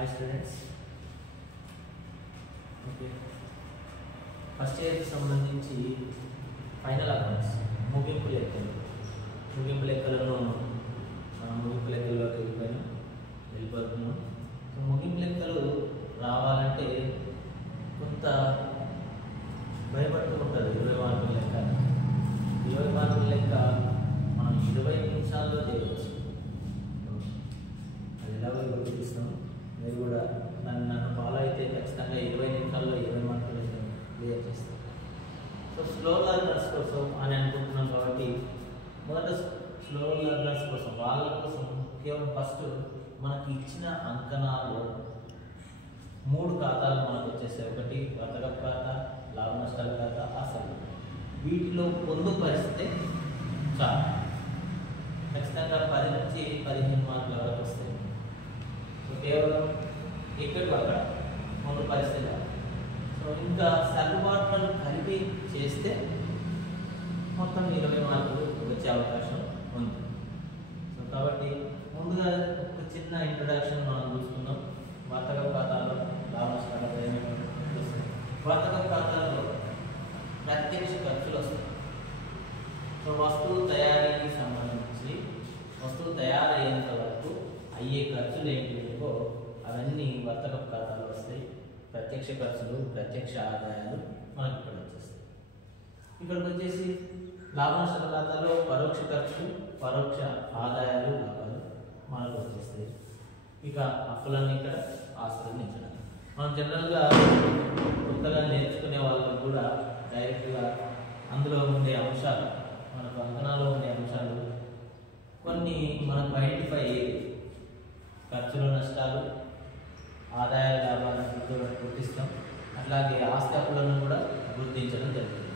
Hi students. Okay. First year కి సంబంధించి final accounts ముగింపు లెక్కలను ముగింపు లెక్కల్లోకి వెళ్ళిపోతున్నాం. సో ముగింపు లెక్కలు రావాలంటే కొంత భయపడుతూ ఉంటుంది. 20 మార్కుల లెక్క 20 మార్కుల లెక్క మనం 20 నిమిషాల్లో చేయవచ్చు. అది ఎలాగో గుర్తిస్తాం. మీరు కూడా నన్ను ఫాలో అయితే ఖచ్చితంగా 20 నిమిషాల్లో 20 మార్కులు క్లియర్ చేస్తాం. సో స్లో లెర్నర్స్ కోసం అని అనుకుంటున్నాం కాబట్టి మొదట స్లో లెర్నర్స్ కోసం వాళ్ళ కోసం కేవలం ఫస్ట్ మనకి ఇచ్చిన అంకణాలు 3 ఖాతాలు మనకు వచ్చేసాయి. ఒకటి వర్తకపు ఖాతా, లాభ నష్టాల ఖాతా, అసలు. వీటిలో పొందుపరిస్తే చాలు, ఖచ్చితంగా 10 నుంచి 15 మార్కుల వరకు వస్తాయి. సో కేవలం ఎక్కడికి అక్కడ పొందుపరిస్తే చాలు. సో ఇంకా సర్దుబాట్లను కలిపి చేస్తే మొత్తం 20 మార్కులు వచ్చే అవకాశం ఉంది. సో కాబట్టి ముందుగా ఒక చిన్న ఇంట్రడక్షన్ మనం చూసుకున్నాం. వర్తకపు ఖాతాలో లాభ నష్టాల వర్తకపు ఖాతాలో ప్రత్యక్ష ఖర్చులు వస్తాయి. సో వస్తువు తయారీకి సంబంధించి వస్తువు తయారయ్యేంత వరకు అయ్యే ఖర్చులు ఏంటివో అవన్నీ వర్తకపు ఖాతాలో వస్తాయి. ప్రత్యక్ష ఖర్చులు, ప్రత్యక్ష ఆదాయాలు మనకి ఇక్కడ వచ్చేస్తాయి. ఇక్కడికి వచ్చేసి లాభ నష్టాల ఖాతాలో పరోక్ష ఖర్చులు, పరోక్ష ఆదాయాలు, లాభాలు మనకు వచ్చేస్తాయి. ఇక అప్పులన్నీ ఇక్కడ, ఆస్తులను ఇక్కడ. మనం జనరల్గా కొత్తగా నేర్చుకునే వాళ్ళకు కూడా డైరెక్ట్గా అందులో ఉండే అంశాలు, మనకు అంకణాల్లో ఉండే అంశాలు కొన్ని మనకు ఐడెంటిఫై అయ్యేది. ఖర్చులు, నష్టాలు, ఆదాయ లాభాలను గుర్తిస్తాం. అట్లాగే ఆస్తి అప్పులను కూడా గుర్తించడం జరుగుతుంది.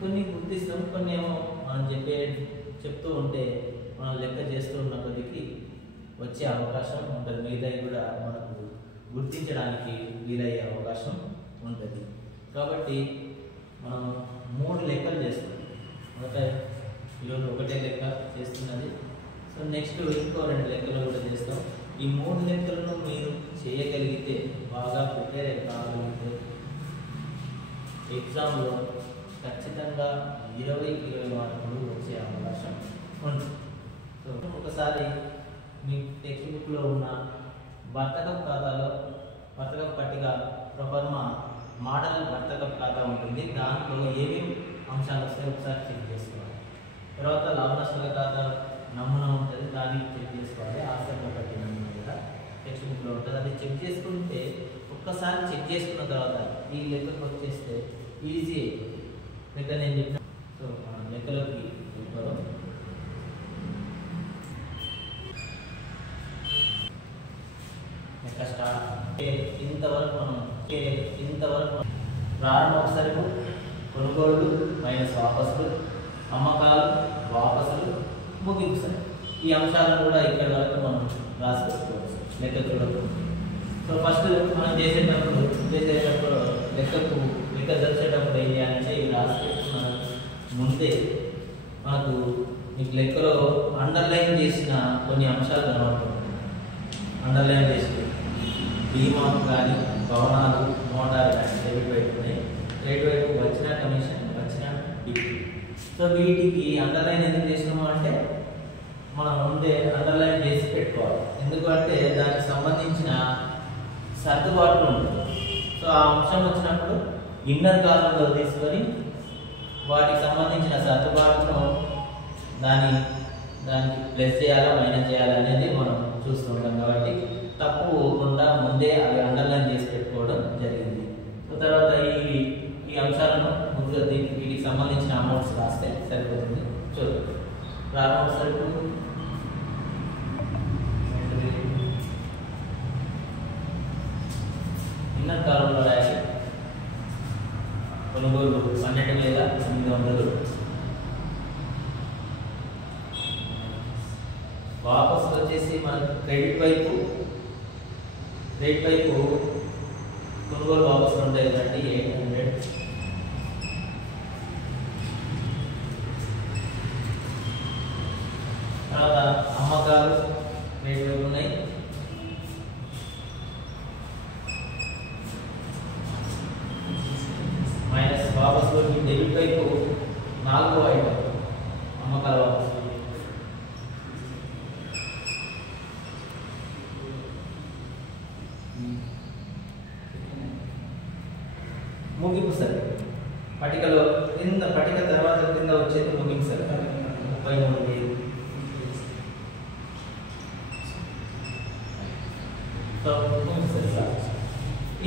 కొన్ని గుర్తిస్తాం, కొన్ని ఏమో మనం చెప్తూ ఉంటే మనం లెక్క చేస్తూ ఉన్న కొద్దికి వచ్చే అవకాశం ఉంటుంది. మిగతాయి కూడా మనకు గుర్తించడానికి వీలయ్యే అవకాశం ఉంటుంది. కాబట్టి మనం 3 లెక్కలు చేస్తాం. ఈరోజు ఒకటే లెక్క చేస్తున్నది. సో నెక్స్ట్ ఇంకో 2 లెక్కలు కూడా చేస్తాం. ఈ 3 లెక్కలను మీరు చేయగలిగితే, బాగా ప్రిపేర్ కాగలిగితే ఎగ్జామ్లో ఖచ్చితంగా 20 మార్కులు వచ్చే అవకాశం ఉంది. సో ఒకసారి మీ టెక్స్ట్ బుక్లో ఉన్న వర్తకపు ఖాతాలో వర్తకపు పట్టిక ప్రొఫార్మా మోడల్ వర్తకపు ఖాతా ఉంటుంది. దాంట్లో ఏమేమి అంశాలు వస్తాయో ఒకసారి చెక్ చేసుకోవాలి. తర్వాత లాభ నష్టాల ఖాతా నమూనా ఉంటుంది, దాన్ని చెక్ చేసుకోవాలి. ఆస్తి పట్టి నమూనా కూడా టెక్స్ట్ బుక్లో ఉంటుంది. అది చెక్ చేసుకుంటే ఒక్కసారి చెక్ చేసుకున్న తర్వాత ఈ లెక్కకు వచ్చేస్తే ఈజీ లెక్క నేను చెప్పిన. సో మనం లెక్కలోకి వెళ్ళిపోదాం. లెక్క స్టార్ట్. ఇంతవరకు ప్రారంభ సరుకు, కొనుగోళ్లు మైనస్ వాపసులు, అమ్మకాలు, వాపసులు, ముగింపు సరుకు. ఈ అంశాలను కూడా ఇక్కడ వరకు మనం రాసి పెట్టుకోవచ్చు లెక్క చూడవచ్చు. సో ఫస్ట్ మనం చేసేటప్పుడు లెక్క తెలిసేటప్పుడు ఏం చేయాలంటే ఇవి రాసి పెట్టుకున్న ముందే మనకు మీకు లెక్కలో అండర్లైన్ చేసిన కొన్ని అంశాలు కనబడుతుంది. అండర్లైన్ చేసి బీమాకు కానీ, భవనాలు, మోటార్ కానీ డెబిట్ వైపు ఉన్నాయి. క్రెడిట్ వైపు వచ్చిన కమిషన్, వచ్చిన డిగ్రీ. సో వీటికి అండర్లైన్ ఎందుకు చేసినాము అంటే మనం ముందే అండర్లైన్ చేసి పెట్టుకోవాలి. ఎందుకంటే దానికి సంబంధించిన సర్దుబాట్లు ఉంటుంది. సో ఆ అంశం వచ్చినప్పుడు ఇన్నర్ కాలంలో తీసుకొని వాటికి సంబంధించిన సర్దుబాటును దానికి ప్లస్ చేయాలా, మైనస్ చేయాలా అనేది మనం చూస్తుంటాం. కాబట్టి తప్పు పోకుండా ముందే అవి అండర్లైన్ చేసి పెట్టుకోవడం జరిగింది. సో తర్వాత ఈ అంశాలను ముందుగా వీటికి సంబంధించిన అమౌంట్స్ రాస్తే సరిపోతుంది. చూడండి, ప్రారంభ సరుకు ఇన్నర్ కాలంలో రాయాలి. కొనుగోలు 12,800. వాపసు వచ్చేసి మనకు క్రెడిట్ వైపు కొనుగోలు వాపసులు ఉంటాయి కదండి, 800. తర్వాత అమ్మకాలు క్రెడిట్ వైపు ఉన్నాయి, ముగింపు సర్కిల్. పట్టికలో కింద పట్టిక తర్వాత కింద వచ్చేది ముగింపు సర్కిల్ 33,000. సో ముగింపు సర్కిల్.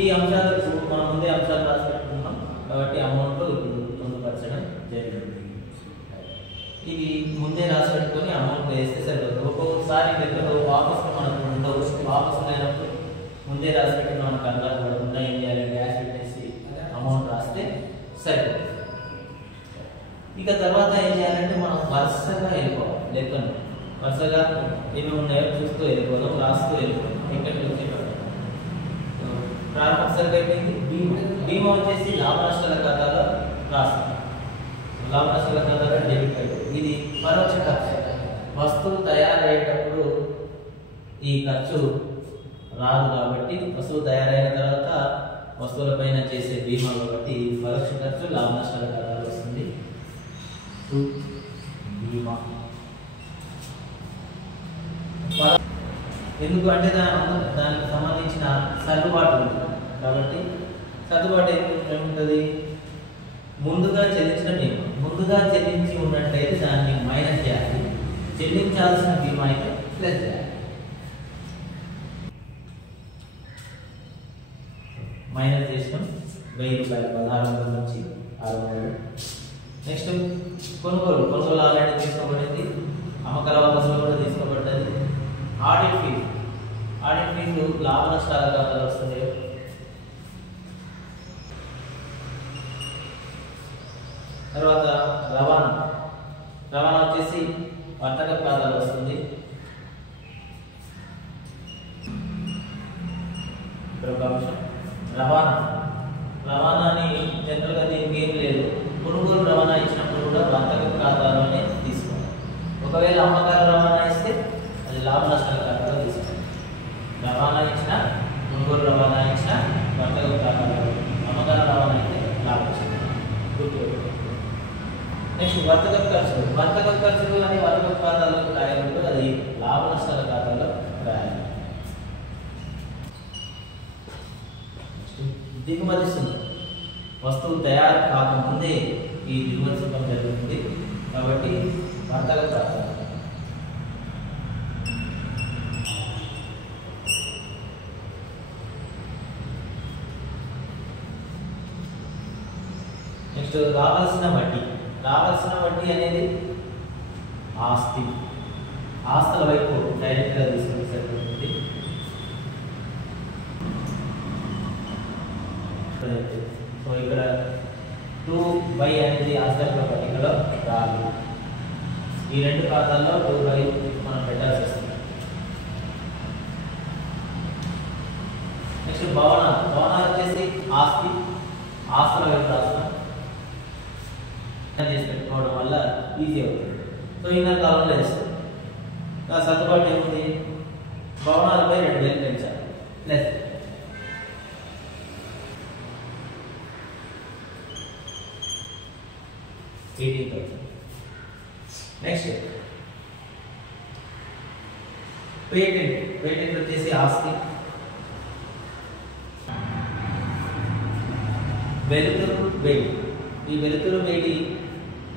ఈ అంశాలకు మనం ముందే అంశాలు రాసి పెట్టుకున్నాం కాబట్టి అమౌంట్ పొందుపరచడం జరిగింది. ఇవి ముందే రాసి పెట్టుకొని అమౌంట్ వేస్తే సరిపోతుంది. ఒక్కొక్కసారి లెక్కలో వాపసు మనకు ఉండవు. వాపసు లేనప్పుడు ముందే రాసి పెట్టిన మనకు కంగారు పడకుండా ఏం చేయాలి, డాష్ పెట్టేసి అమౌంట్ రాస్తే సరిపోతుంది. ఇక తర్వాత ఏం చేయాలంటే మనం వరుసగా వెళ్ళిపోవాలి. లెక్కను వరుసగా ఏమి ఉన్నాయో చూస్తూ వెళ్ళిపోదాం, రాస్తూ వెళ్ళిపోదాం. ఎక్కడికి వచ్చేటప్పుడు ప్రారంభ సరిగ్గా అయిపోయింది. బీమా వచ్చేసి లాభ నష్టాల ఖాతాలో రాస్తాం. లాభ నష్టాల ఖాతాలో డెబిట్ అయిపోయింది. ఇది పరోక్ష ఖర్చు. వస్తువు తయారయ్యేటప్పుడు ఈ ఖర్చు రాదు కాబట్టి వస్తువు తయారైన తర్వాత వస్తువులపైన చేసే బీమా కాబట్టి పరోక్ష ఖర్చు లాభ నష్టాల ఖాతాలో వస్తుంది. బీమా ఎందుకు అంటే దానికి సంబంధించిన సర్దుబాటు ఉంటుంది కాబట్టి సర్దుబాటు ఏముంటుంది, ముందుగా చెల్లించిన బీమా. ముందుగా చెల్లించి ఉన్నట్లయితే దాన్ని మైనస్ చేయాలి, చెల్లించాల్సిన బీమా అయితే ప్లస్ చేయాలి. మైనస్ చేసినాం 1000 రూపాయలు, 1600 నుంచి 600. నెక్స్ట్ కొనుగోలు ఆల్రెడీ తీసుకోబడింది. అమ్మకాల వాపసులు కూడా తీసుకోబడ్డది. ఆడిట్ ఫీజు లాభ నష్టాల ఖాతాలో వస్తుంది. తర్వాత రవాణా వచ్చేసి వర్తక ఖాతాలో వస్తుంది. ఒక అంశం రవాణాని జనరల్గా దీనికి ఏం లేదు. కొనుగోలు రవాణా ఇచ్చినప్పుడు కూడా వర్తక ఖాతాలోనే తీసుకోవాలి. ఒకవేళ అమ్మకాల రవాణా ఇస్తే అది లాభ నష్టాల ఖాతాలో తీసుకోవాలి. రవాణా ఇచ్చిన, కొనుగోలు రవాణా ఇచ్చిన వర్తక ఖాతాలో, అమ్మకాల రవాణా అయితే లాభ నష్టాలు. నెక్స్ట్ వర్తక ఖర్చులు అని వర్తక ఖాతాలోకి రాయాలంటే అది లాభ నష్టాల ఖాతాలో రాయాలి. దిగుమతి సుంకం వస్తువు తయారు కాకముందే ఈ దిగుమతి సుంకం జరుగుతుంది కాబట్టి వర్తక ఖాతా. నెక్స్ట్ రావాల్సిన వడ్డీ అనేది ఆస్తుల వైపు డైరెక్ట్గా తీసుకుని సరిపోతుంది. సో ఇక్కడ 2/, అనేది ఆస్తుల పట్టికలో రాదు. ఈ రెండు ఖాతాల్లో 2/, మనం పెట్టాల్సి వస్తుంది. నెక్స్ట్ భవనాలు వచ్చేసి ఆస్తుల వైపు రాస్తాం. చేసి పెట్టుకోవడం వల్ల ఈజీ అవుతుంది. సో ఇంకా కాలంలో వేస్తాం. సర్దుబాటు ఏముంది, భవనాలపై 2,000 పెంచాలి ప్లస్ 18,000. నెక్స్ట్ పేటెంట్ వచ్చేసి ఆస్తి. ఈ వెలుతురు వేడి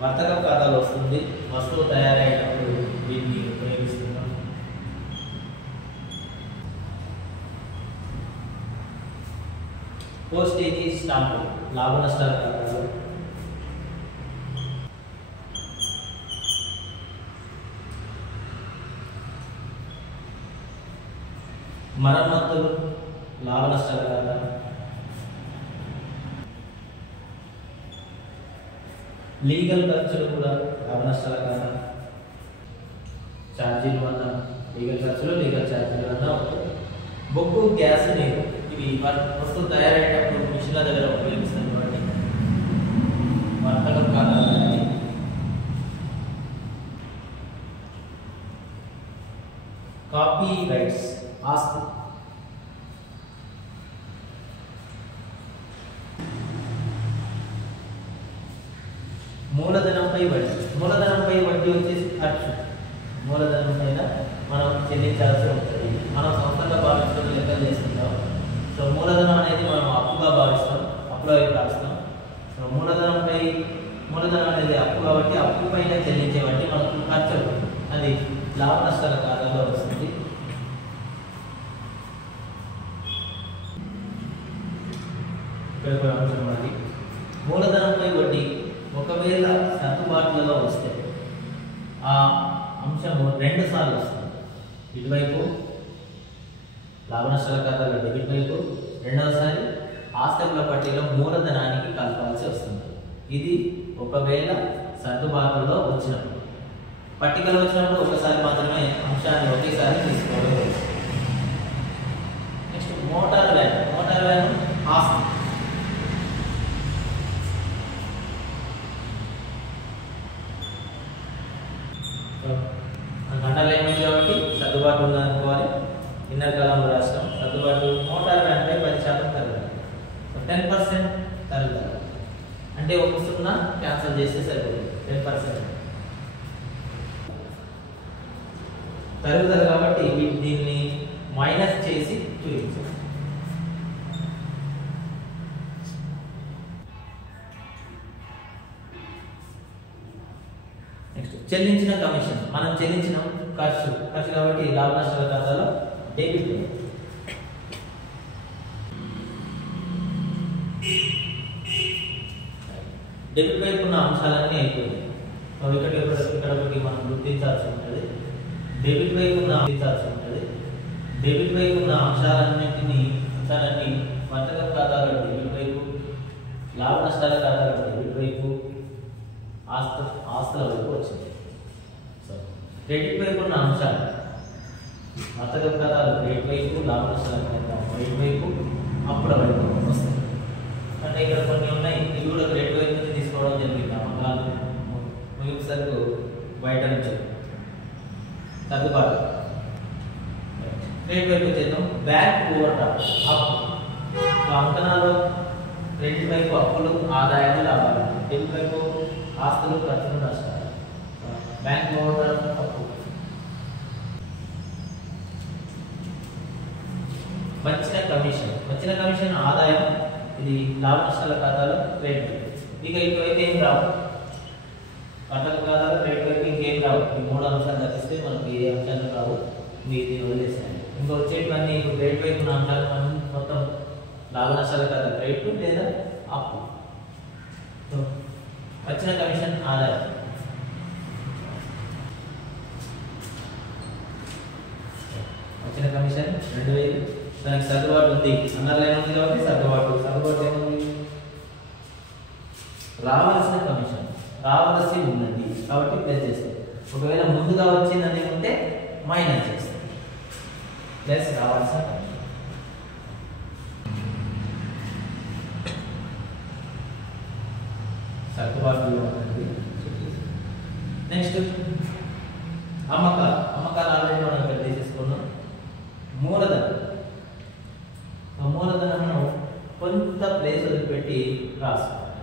వర్తక ఖాతాలో వస్తుంది. వస్తువు తయారయ్యేటప్పుడు దీన్ని ఉపయోగిస్తున్నాం. పోస్టేజీ స్టాంపు లాభ నష్టాల ఖాతాలో. మరమ్మతులు లాభ నష్టాల ఖాతా. లీగల్ ఖర్చులు కూడా లాభ నష్టాల ఖాతా. ఛార్జీలు అన్న లీగల్ ఖర్చులు, లీగల్ ఛార్జీలు అన్న అవుతుంది. బొగ్గు, గ్యాస్, నీరు ఇవి వస్తువు తయారయ్యేటప్పుడు మిషన్ల దగ్గర ఉపయోగిస్తాం కాబట్టి వర్తక ఖాతా. కాపీ రైట్స్ ఆస్తి. మూలధనంపై వడ్డీ వచ్చేసి ఖర్చు. మూలధనం పైన మనం చెల్లించాల్సి ఉంటుంది. మనం సంస్థగా భావించుకుని లెక్కలు చేసుకుంటాం. సో మూలధనం అనేది మనం అప్పుగా భావిస్తాం, అప్పుల వైపు రాస్తాం. గుర్తుపెట్టుకునే అంశం అది. మూలధనంపై వడ్డీ ఒకవేళ సర్దుబాటులో వస్తే ఆ అంశము 2 సార్లు వస్తుంది. ఇటువైపు లాభ నష్టాల ఖాతాలో డెబిట్ వైపు, రెండవసారి ఆస్తుల పట్టిలో మూలధనానికి కలపాల్సి వస్తుంది. ఇది ఒకవేళ సర్దుబాటులో వచ్చినప్పుడు. పట్టికలు వచ్చినప్పుడు ఒకసారి మాత్రమే అంశాన్ని ఒకేసారి తీసుకోవడం. Next motor van. Motor van ఆస్తి. అండర్లైన్ కాబట్టి సర్దుబాటు ఉందనుకోవాలి. ఇన్నర్ కాలంలో రాష్ట్రం సర్దుబాటు. మోటార్ వ్యాన్ పై 10% తరుగుదల, 10% తరుగుదల అంటే ఒక 0 క్యాన్సిల్ చేస్తే సరిపోతుంది. 10% తరుగుదల కాబట్టి దీన్ని మైనస్ చేసి చూపించాలి. నెక్స్ట్ చెల్లించిన కమిషన్. మనం చెల్లించిన ఖర్చు కాబట్టి లాభ నష్టాల ఖాతాలో డెబిట్. డెబిట్ వైపు ఉన్న అంశాలన్నీ అయిపోయింది. సో ఇక్కడ ఒకటి మనం గుర్తించాల్సి ఉంటుంది. డెబిట్ వైపు ఉన్న అంశాలన్నీ వర్తక ఖాతాలో డెబిట్ వైపు, లాభ నష్టాల ఖాతాలో డెబిట్ వైపు, ఆస్తుల వైపు వచ్చింది. సో క్రెడిట్ వైపు ఉన్న అంశాలు వర్తక ఖాతాలు క్రెడిట్ వైపు, లాభ నష్టాల ఖాతా క్రెడిట్ వైపు, అప్పుల వైపు వస్తాయి. అంటే ఇక్కడ కొన్ని ఉన్నాయి, ఇవి కూడా క్రెడిట్ వైపు నుంచి తీసుకోవడం జరిగింది. అమ్మకాలు ముగింపు సరుకు బయట నుంచి సర్దుబాటు. క్రెడిట్ వైపు చేద్దాం. బ్యాంక్ ఓవర్ డ్రాఫ్ట్ అప్పు. అంకణాలు క్రెడిట్ వైపు అప్పులు, ఆదాయాలు, లాభాలు. డెబిట్ వైపు ఆస్తులు, ఖర్చులు, నష్టాలు. బ్యాంక్ ఓవర్ డ్రాఫ్ట్ అప్పు. వచ్చిన కమిషన్ ఆదాయం. ఇది లాభ నష్టాల ఖాతాలో క్రెడిట్. ఇక ఇటువైపు ఏం రావు. వర్తక ఖాతాలో క్రెడిట్ వైపు ఇంకేం రావు. ఈ 3 అంశాలు తప్పిస్తే మనకు ఏ అంశాలు రావు. మీరు వదిలేసాను. ఇంకా వచ్చేటివన్నీ ఇప్పుడు క్రెడిట్ వైపు ఉన్న అంశాలు మనం మొత్తం లాభ నష్టాల ఖాతా క్రెడిట్ లేదా అప్పు. వచ్చిన కమిషన్ ఆదాయం. వచ్చిన కమిషన్ 2000. దానికి సర్దుబాటు ఉంది. అండర్లైన్ ఉంది కాబట్టి సర్దుబాటు ఏముంది? రావాల్సిన కమిషన్ రావాల్సి ఉన్నది కాబట్టి ప్లస్ చేస్తాం. ఒకవేళ ముందుగా వచ్చిందని ఉంటే మైనస్ చేస్తాం. ప్లస్ రావాల్సిన కమిషన్. సర్దుబాటులో ఉన్నది. నెక్స్ట్ అమ్మకాలు ఆల్రెడీ మనం ఇక్కడ తీసేసుకున్నాం. మూలధనం కొంత ప్లేస్ వదిలిపెట్టి రాసుకోవాలి.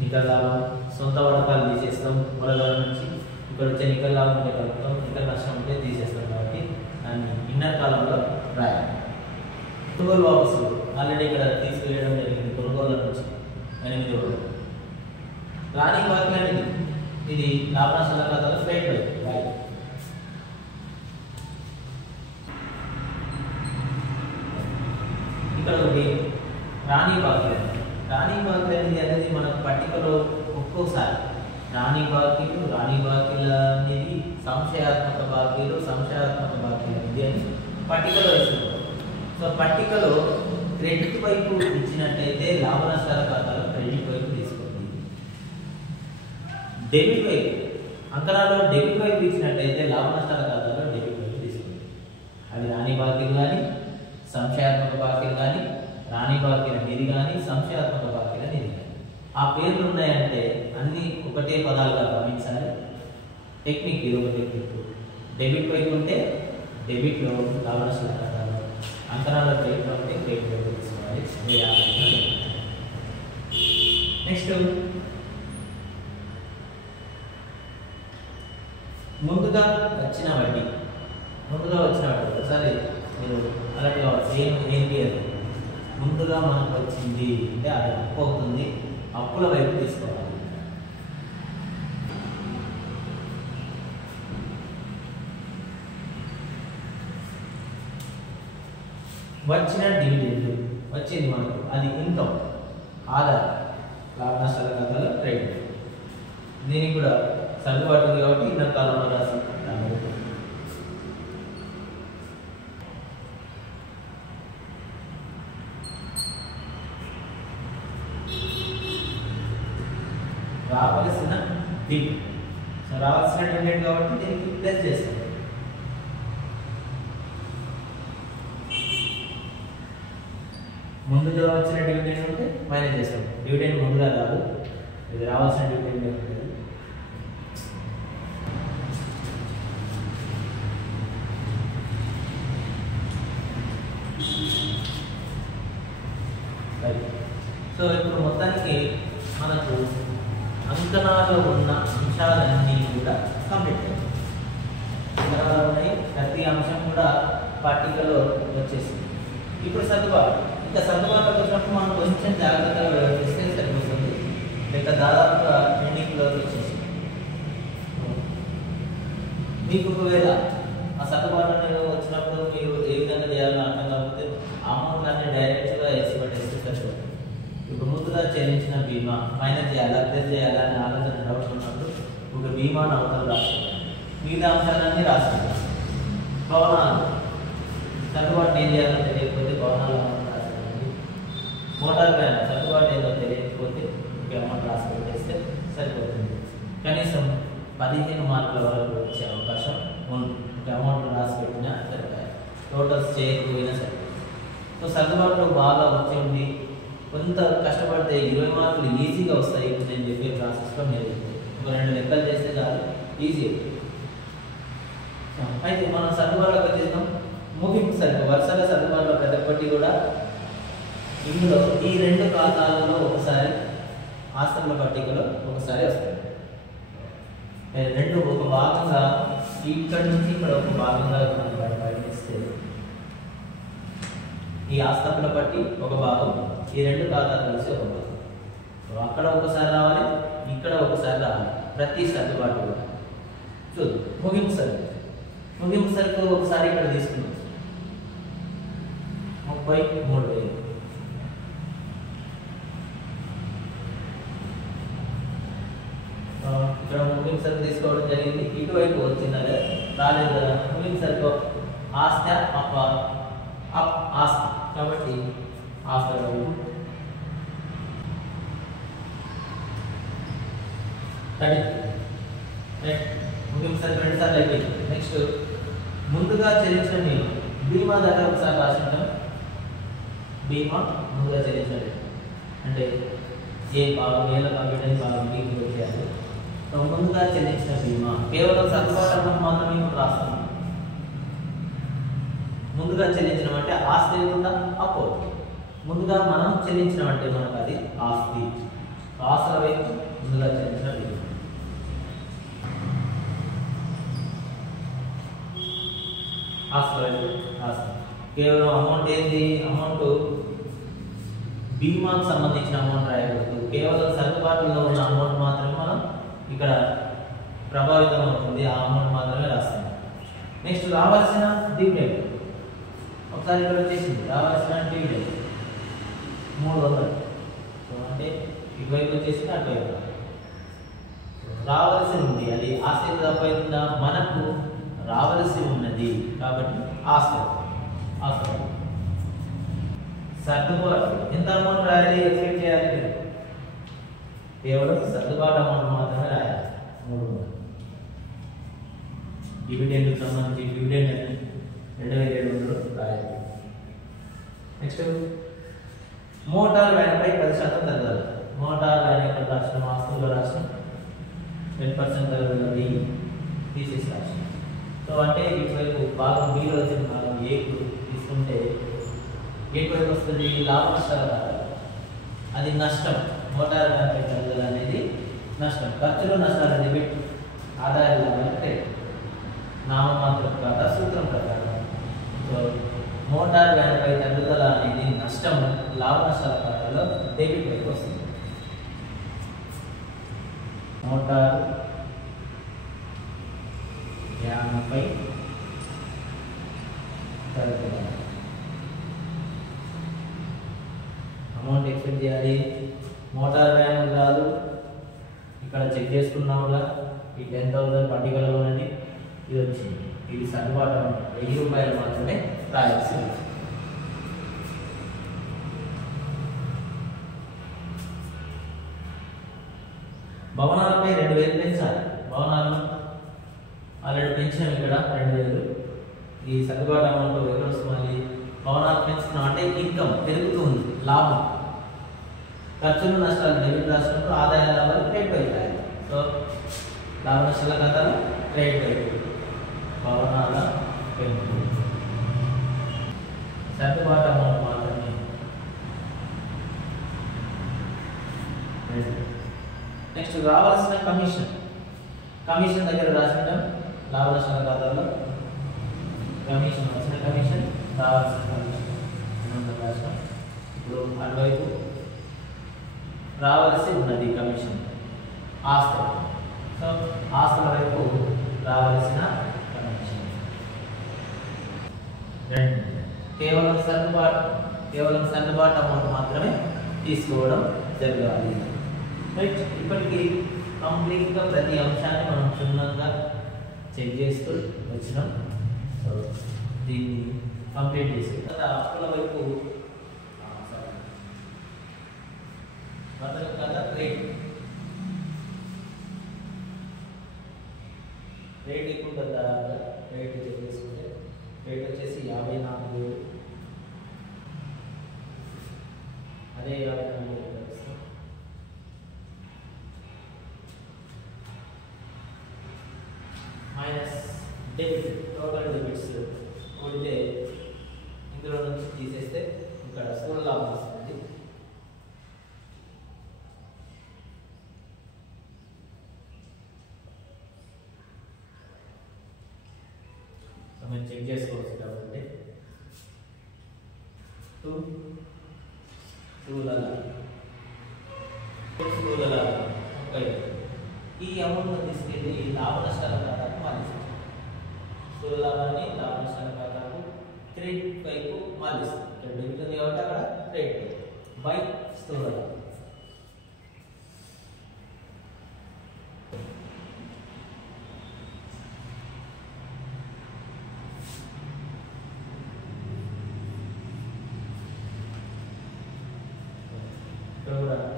నికర లాభం, సొంత వాడకాలు తీసేస్తాం. మూలధనం నుంచి ఇక్కడ వచ్చే నికర లాభం ఉంటే కలుపుతాం, నికర నష్టం ఉంటే తీసేస్తాం. కాబట్టి దాన్ని ఇన్నర్ కాలంలో రాయాలి. కొనుగోలు వాపసులు ఆల్రెడీ ఇక్కడ తీసుకువేయడం జరిగింది. కొనుగోలు నుంచి 8వ రోజు. రాణి బాకీ అనేది ఇది లాభ నష్టాల ఖాతాలో క్రెడిట్ వైపు రాయాలి. ఇక్కడ ఒకటి రాణి బాకీ అనేది మన పట్టికలో ఒక్కోసారి రాణి బాకీలు అనేది సంశయాత్మక బాకీలు అనేది అని పట్టికలో వేసుకుంటాం. సో పట్టికలో క్రెడిట్ వైపు ఇచ్చినట్టయితే లాభ నష్టాల ఖాతాలో క్రెడిట్ వైపు తీసుకోండి. డెబిట్ వైపు అంకణాల్లో డెబిట్ వైపు ఇచ్చినట్టయితే లాభ నష్టాల ఖాతాలో డెబిట్ వైపు తీసుకోండి. అవి రాణి బాకీలు కానీ, సంశయాత్మక బాకీలు కానీ, రాణి బాకీల నిధి కానీ, సంశయాత్మక బాకీల నిధి కానీ. ఆ పేర్లు ఉన్నాయంటే అన్ని ఒకటే పదాలుగా గమనించాలి. టెక్నిక్ ఇది ఒక టెక్నిక్. డెబిట్ వైపు ఉంటే డెబిట్లో లాభ నష్టాల ఖాతాలో, అంకణాల్లో క్రెడిట్ ఉంటే క్రెడిట్ వైపు తీసుకోవాలి. నెక్స్ట్ ముందుగా వచ్చిన వడ్డీ. ఒకసారి మీరు అలాగే కావచ్చు. ఏంటి అది ముందుగా మనకు వచ్చింది అంటే అది అప్పు అవుతుంది. అప్పుల వైపు తీసుకోవాలి. వచ్చిన డివిడెండ్ వచ్చింది మనకు, అది ఇన్కమ్, ఆదాయం, లాభ నష్టాల ఖాతాలో క్రెడిట్. దీనికి కూడా సర్దుబాటు ఉంది కాబట్టి ఇన్నర్ కాలంలో రాసి రావాల్సిన బిల్. సో రావాల్సిన డివిడెండ్ కాబట్టి దీనికి ప్లస్ చేస్తాం. ముందుగా వచ్చిన డివిడెండ్ ఉంటే మైనస్ చేస్తాం. డివిడెండ్ ముందుగా రాదు, ఇది రావాల్సిన డివిడెండ్ ఉంటుంది. సో ఇప్పుడు మొత్తానికి మనకు అంకణాలు ఉన్న అంశాలన్నీ కూడా కంప్లీట్ అయ్యాయి. అంకణాలు ఉన్నాయి, ప్రతి అంశం కూడా పట్టికలో వచ్చేసింది. ఇప్పుడు సర్దుబాటు, ఇంకా సర్దుబాటులోకి వచ్చినప్పుడు మనం కొంచెం జాగ్రత్తగా వ్యవహరిస్తే సరిపోతుంది. లేక దాదాపుగా ఎండింగ్లో వచ్చేసి మీకు ఒకవేళ ఆ సర్దుబాటు వచ్చినప్పుడు మీరు ఏ విధంగా చేయాలని అర్థం కాకపోతే అమౌంట్ అన్ని డైరెక్ట్గా వేసి పట్టేస్తే సరిపోతుంది. ఇప్పుడు ముందుగా చెల్లించిన బీమా ఫైనల్ చేయాలా ప్లస్ చేయాలా అనే ఆలోచన డౌట్ ఉన్నప్పుడు ఒక బీమాను అవతల రాసుకోవాలి, మిగతా అంశాలన్నీ రాసుకోవాలి. భవనాలు సర్దుబాటు ఏం చేయాలో తెలియకపోతే భవనాలు అమౌంట్ రాసుకోవాలి. మోటార్ వ్యాన్ సర్దుబాటు ఏదో తెలియకపోతే ఒక అమౌంట్ రాసుకుంటేస్తే సరిపోతుంది. కనీసం 15 మార్కుల వరకు వచ్చే అవకాశం ఉంది. ఒక అమౌంట్ రాసి పెట్టినా సరిపోయాయి, టోటల్స్ చేయకపోయినా సరిపోతుంది. సో సర్దుబాటులో బాగా వచ్చింది, కొంత కష్టపడితే 20 మార్కులు ఈజీగా వస్తాయి. నేను చెప్పే ప్రాసెస్లో మీరు ఒక 2 లెక్కలు చేస్తే చాలు, ఈజీ. అయితే మనం సర్దుబాటులోకి వచ్చేద్దాం. ముగింపు సరిగ్గా వరుసగా సర్దుబాటులో ప్రతి ఒక్కటి కూడా ఇందులో ఈ 2 ఖాతాలలో ఒకసారి ఆస్తుల పట్టికలో ఒకసారి వస్తాయి. 2 ఒక భాగంగా ఇక్కడ నుంచి ఇక్కడ ఒక భాగంగా మనం బయటపడిస్తే ఈ ఆస్తుల పట్టి ఒక భాగం, ఈ 2 ఖాతాలు కలిసి ఒక భాగం. అక్కడ ఒకసారి రావాలి, ఇక్కడ ఒకసారి రావాలి, ప్రతి సర్దుబాటు కూడా. చూద్దాం ముగింపు సరుకు. ముగింపు సరుకు ఒకసారి ఇక్కడ తీసుకున్నాం 33,000. ఇక్కడ ముగింపు సరుకు తీసుకోవడం జరిగింది. ఇటువైపు వచ్చిందా రాలేదు కదా. ముగింపు సరుకు ఆస్తి ఆస్తి కాబట్టి ఆస్తి ముగింపు సరుకు 2 సార్లు అయిపోయింది. నెక్స్ట్ ముందుగా చెల్లించిన బీమా దగ్గర ఒకసారి రాసింటాం. బీమా ముందుగా చెల్లించిన అంటే ఏ భాగం ఏళ్ళ కంప్యూటర్ భాగం మీకు వచ్చేయాలి. సో ముందుగా చెల్లించిన బీమా కేవలం సర్దుబాటు మాత్రమే ఇప్పుడు రాస్తాం. ముందుగా చెల్లించడం అంటే ఆస్తి ఉందా అప్పు. ముందుగా మనం చెల్లించడం అంటే మనకు అది ఆస్తి. ఆస్తుల వైపు ముందుగా చెల్లించిన బీమా. ఆస్తుల వైపు ఆస్తి. కేవలం అమౌంట్ ఏంటి, అమౌంట్ బీమాకు సంబంధించిన అమౌంట్ రాయకూడదు. కేవలం సర్దుబాటులో ఉన్న అమౌంట్ మాత్రమే మనం ఇక్కడ ప్రభావితం అవుతుంది, ఆ అమౌంట్ మాత్రమే రాస్తాం. నెక్స్ట్ రావాల్సిన డివిడెండ్ ఒకసారి ఇక్కడ వచ్చేసింది. రావాల్సిన డివిడెండ్ 300. సో అంటే ఇటువైపు వచ్చేసింది, అటువైపు రావాల్సి ఉంది. అది ఆస్తి తప్పైందా, మనకు రావాల్సి ఉన్నది కాబట్టి ఆస్తి. సర్దుబాటు ఎంత అమౌంట్ రాయాలి, ఎక్స్పెక్ట్ చేయాలి, కేవలం సర్దుబాటు అమౌంట్ మాత్రమే రాయాలి. 300. డివిడెండ్కి సంబంధించి డివిడెండ్ 2,700 రాయాలి. నెక్స్ట్ మోటార్ వ్యాన్పై 10% తగ్గాలి. మోటార్ వ్యాన్ యొక్క రాష్ట్రం ఆస్తుల్లో రాష్ట్రం 10% తగ్గాలి, తీసేసి రాష్ట్రం. సో అంటే ఇటువైపు భాగం బిలో వచ్చిన భాగం ఏకు తీసుకుంటే ఏటువైపు వస్తుంది లాభ నష్టాల ఖాతా. అది నష్టం. మోటార్ వ్యాన్పై తగ్గాలి అనేది నష్టం. ఖర్చులు నష్టాలు డెబిట్, ఆదాయ లాభాలు క్రెడిట్. నామమాత్ర ఖాతా సూత్రం ప్రకారం. సో మోటార్ వ్యాన్పై తగ్గుదల అనేది నష్టం, లాభ నష్టాల ఖాతాలో డెబిట్ వైపు వస్తుంది. మోటార్ వ్యాన్పై తగ్గుదల చెక్ చేసుకున్నాముగా ఈ 10,000 పట్టికలో ఉన్నది ఇది వచ్చింది. ఇది సర్దుబాటు 1000 రూపాయలు మాత్రమే రాయాల్సి ఉంది. భవనాలపై 2,000 పెంచాలి. భవనాలను ఆల్రెడీ పెంచాం ఇక్కడ 2,000. ఈ సర్దుబాటు అమౌంట్ ఎక్కడ వస్తుంది? భవనాలు పెంచుతున్నాం అంటే ఇన్కమ్ పెరుగుతుంది, లాభం. ఖర్చులు నష్టాలు డెబిట్ రాసినప్పుడు ఆదాయ లాభాలు క్రెడిట్ అవుతాయి. సో లాభ నష్టాల ఖాతాలు క్రెడిట్ అవుతుంది. భవనాల పెంపు సర్దుబాటు అమౌంట్ మాత్రమే. నెక్స్ట్ రావాల్సిన కమిషన్. కమిషన్ దగ్గర రాసినాం లాభ నష్టాల ఖాతాలో కమిషన్ వచ్చిన కమిషన్ రావాల్సిన కమిషన్ రాసినాం. ఇప్పుడు అటువైపు రావాల్సి ఉన్నది కమిషన్ ఆస్తులు. సో ఆస్తుల వైపు రావాల్సిన కమిషన్. కేవలం సర్దుబాటు అమౌంట్ మాత్రమే తీసుకోవడం జరగాలి. రైట్, ఇప్పటికీ కంప్లీట్గా ప్రతి అంశాన్ని మనం క్షుణ్ణంగా చెక్ చేస్తూ వచ్చినాం. సో దీన్ని కంప్లీట్ చేసి అప్పుల వైపు రేట్ ఎక్కువ కదా, రేట్ చెక్ చేసుకుంటే రేట్ వచ్చేసి 54,000. అదే 54,000 మైనస్ డెబిట్, టోటల్ డెబిట్స్ కొడితే ఇందులో నుంచి తీసేస్తే ఇక్కడ స్థూల లాభం వస్తుంది. మనం చెక్ చేసుకోవచ్చు కాబట్టి ఈ అమౌంట్ తీసుకెళ్ళి లాభ నష్టాల ఖాతాకు మాలిస్తాం. స్థూల లాభాన్ని లాభ నష్టాల ఖాతాకు క్రెడిట్ వైపు మాలిస్తాం. ఇక్కడ డెబిట్ ఉంది కాబట్టి అక్కడ క్రెడిట్ బై స్థూల లాభం.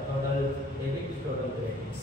total debit, total credits.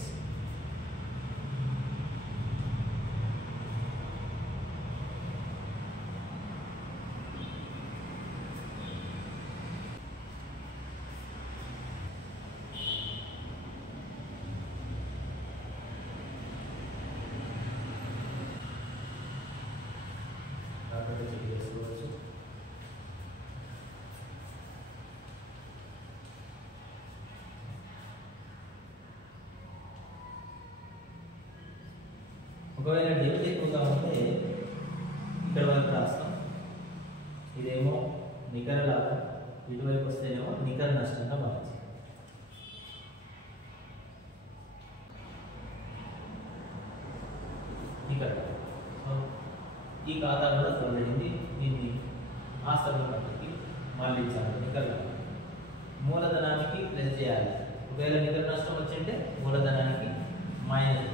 ఒకవేళ డెబిట్ ఎక్కువగా ఉంటే ఇక్కడ వరకు రాస్తాం. ఇదేమో నికర లాభం, ఇటువైపు వస్తేనేమో నికర నష్టంగా మారుతుంది. నికర ఈ ఖాతా కూడా చూడండి, దీన్ని ఆస్తుల పట్టికి మళ్ళించాలి. నికర లాభం మూలధనానికి ప్లస్ చేయాలి. ఒకవేళ నికర నష్టం వచ్చింటే మూలధనానికి మైనస్.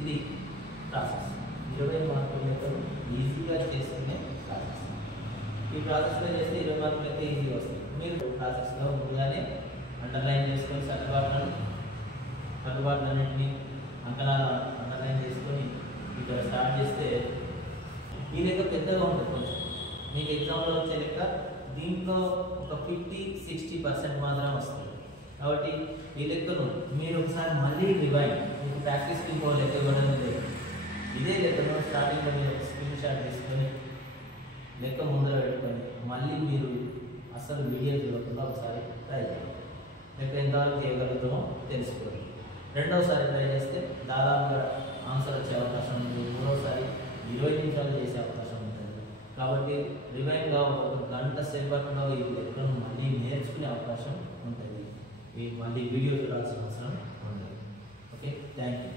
ఇది ప్రాసెస్ 20 మార్కుల లెక్కలు ఈజీగా చేసుకునే ప్రాసెస్. ఈ ప్రాసెస్లో చేస్తే 20 మార్కులు అయితే ఈజీగా వస్తాయి. మీరు ప్రాసెస్లో ముందుగానే అండర్లైన్ చేసుకొని సర్దుబాట్లన్నింటినీ అంకణాలు అండర్లైన్ చేసుకొని ఇక్కడ స్టార్ట్ చేస్తే ఈ లెక్క పెద్దగా ఉంటుంది. కొంచెం మీకు ఎగ్జామ్లో వచ్చే లెక్క దీంట్లో ఒక 50-60% మాత్రమే వస్తుంది. కాబట్టి ఈ లెక్కను మీరు ఒకసారి మళ్ళీ రివైండ్, మీకు ప్రాక్టీస్కి ఇంకో లెక్క ఇవ్వడం లేదు. ఇదే లెక్కను స్టార్టింగ్లో మీరు స్క్రీన్ షాట్ తీసుకొని లెక్క ముందర పెట్టుకొని మళ్ళీ మీరు అసలు వీడియో చూడకుండా ఒకసారి ట్రై చేయండి. లెక్క ఎంతవరకు చేయగలుగుతామో తెలుసుకోండి. రెండవసారి ట్రై చేస్తే దాదాపుగా ఆన్సర్ వచ్చే అవకాశం ఉంటుంది. మూడవసారి 20 నిమిషాలు చేసే అవకాశం ఉంటుంది. కాబట్టి సేపట్లో ఈ లెక్కను మళ్ళీ నేర్చుకునే అవకాశం ఉంటుంది. మళ్ళీ వీడియో చూడాల్సిన అవసరం ఉండదు. Okay, thank you.